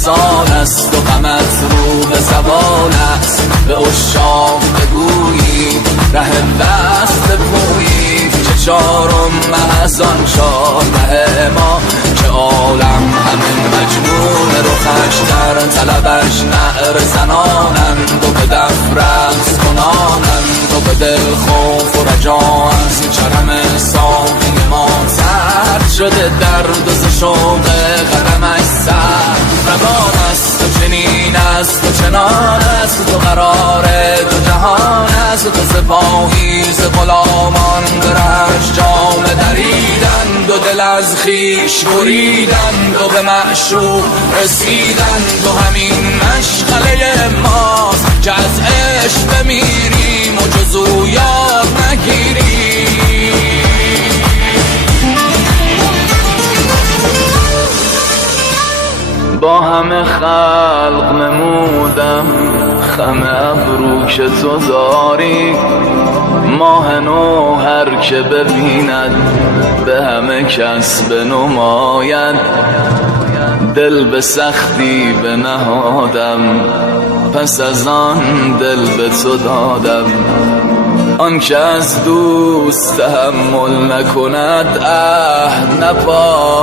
افسان است و غمت رو به زبان است. به عشاق بگویی ره وصل بپویی که چارم از آن 14 ما که عالم همه مجنون رخش در طلبش نعر زنانند و به دف رقص کنانند و به دل خوف و رجا از چرم ساقی ما سرد شده درد و ز شوق قدمش سر روان است و چنین است و چنان است تو قرار دو جهان است تو سپاهی ز غلامان به رهش جامه دریدند و دل از خویش بریدند و به معشوق رسیدند و همین مشغله ماست که از عشق بمیریم و جز او یاد نگیریم. با همه خلق نمودم خم ابرو که تو داری، ماه نو هر که ببیند به همه کس بنماید. دل به سختی بنهادم پس از آن دل به تو دادم. آن که از دوست تحمل نکند عهد نپا